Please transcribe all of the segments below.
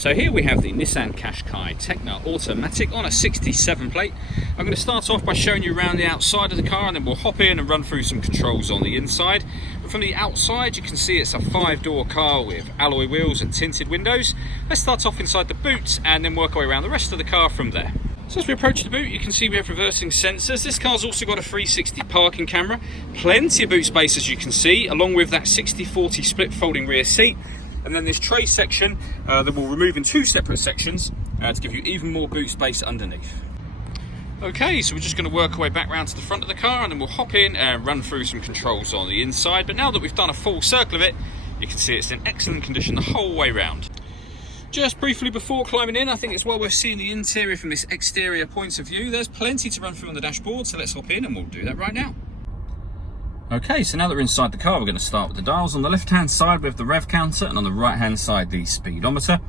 So here we have the Nissan Qashqai Techno Automatic on a 67 plate. I'm going to start off by showing you around the outside of the car, and then we'll hop in and run through some controls on the inside. But from the outside you can see it's a 5-door car with alloy wheels and tinted windows. Let's start off inside the boot and then work our way around the rest of the car from there. So as we approach the boot, you can see we have reversing sensors. This car's also got a 360 parking camera, plenty of boot space as you can see, along with that 60/40 split folding rear seat. And then this tray section that we'll remove in two separate sections to give you even more boot space underneath. Okay, so we're just going to work our way back round to the front of the car, and then we'll hop in and run through some controls on the inside. But now that we've done a full circle of it, you can see it's in excellent condition the whole way round. Just briefly before climbing in, I think it's well worth seeing the interior from this exterior point of view. There's plenty to run through on the dashboard, so let's hop in and we'll do that right now. Okay, so now that we're inside the car, we're going to start with the dials. On the left-hand side, we have the rev counter, and on the right-hand side, the speedometer.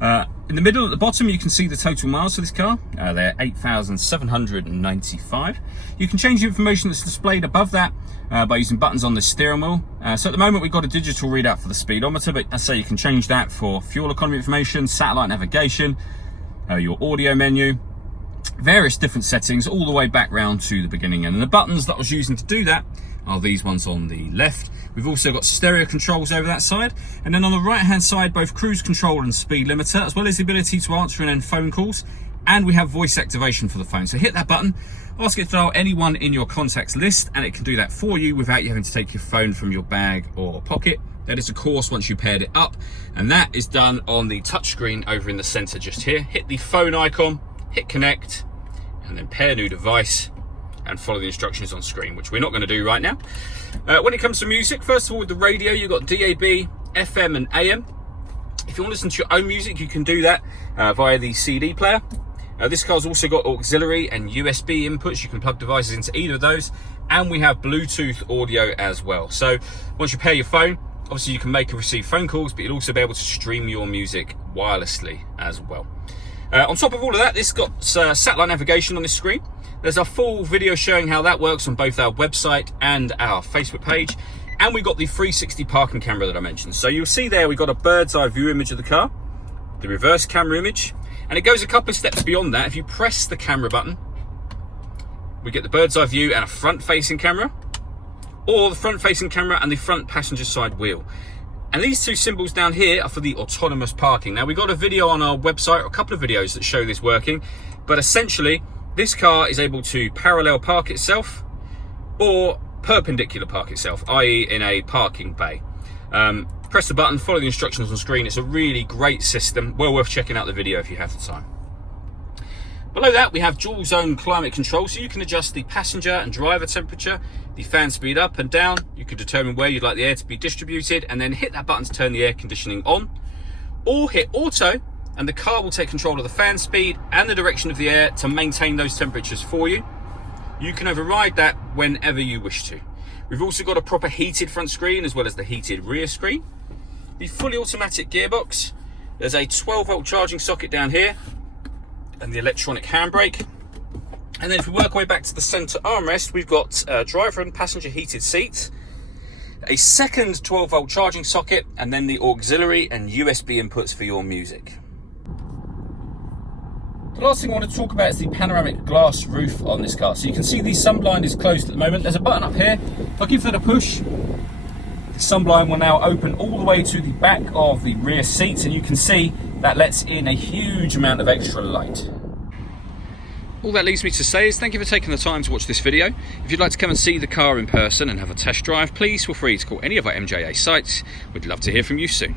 In the middle at the bottom, you can see the total miles for this car. They're 8,795. You can change the information that's displayed above that by using buttons on the steering wheel. So at the moment, we've got a digital readout for the speedometer, but as I say, you can change that for fuel economy information, satellite navigation, your audio menu, various different settings, all the way back round to the beginning. And the buttons that I was using to do that are these ones on the left. We've also got stereo controls over that side, and then on the right hand side, both cruise control and speed limiter, as well as the ability to answer and end phone calls, and we have voice activation for the phone. So hit that button, ask it to dial anyone in your contacts list, and it can do that for you without you having to take your phone from your bag or pocket. That is of course once you paired it up, and that is done on the touchscreen over in the center just here. Hit the phone icon, hit connect, and then pair new device, and follow the instructions on screen, which we're not going to do right now. When it comes to music, first of all, with the radio, you've got DAB, FM and AM. If you want to listen to your own music, you can do that via the CD player. This car's also got auxiliary and USB inputs. You can plug devices into either of those, and we have Bluetooth audio as well. So once you pair your phone, obviously you can make and receive phone calls, but you'll also be able to stream your music wirelessly as well. On top of all of that, this got satellite navigation on this screen. There's a full video showing how that works on both our website and our Facebook page. And we've got the 360 parking camera that I mentioned. So you'll see there we've got a bird's eye view image of the car, the reverse camera image, and it goes a couple of steps beyond that. If you press the camera button, we get the bird's eye view and a front facing camera, or the front facing camera and the front passenger side wheel. And these two symbols down here are for the autonomous parking. Now we've got a video on our website, or a couple of videos that show this working, but essentially this car is able to parallel park itself or perpendicular park itself, i.e. in a parking bay. Press the button, follow the instructions on screen. It's a really great system, well worth checking out the video if you have the time. Below that we have dual zone climate control, so you can adjust the passenger and driver temperature, the fan speed up and down. You can determine where you'd like the air to be distributed, and then hit that button to turn the air conditioning on, or hit auto and the car will take control of the fan speed and the direction of the air to maintain those temperatures for you. You can override that whenever you wish to. We've also got a proper heated front screen as well as the heated rear screen. The fully automatic gearbox, there's a 12-volt charging socket down here and the electronic handbrake. And then if we work our way back to the center armrest, we've got driver and passenger heated seats, a second 12-volt charging socket, and then the auxiliary and USB inputs for your music. The last thing I want to talk about is the panoramic glass roof on this car. So you can see the sunblind is closed at the moment. There's a button up here. If I give that a push, the sunblind will now open all the way to the back of the rear seat, and you can see that lets in a huge amount of extra light. All that leaves me to say is thank you for taking the time to watch this video. If you'd like to come and see the car in person and have a test drive, please feel free to call any of our MJA sites. We'd love to hear from you soon.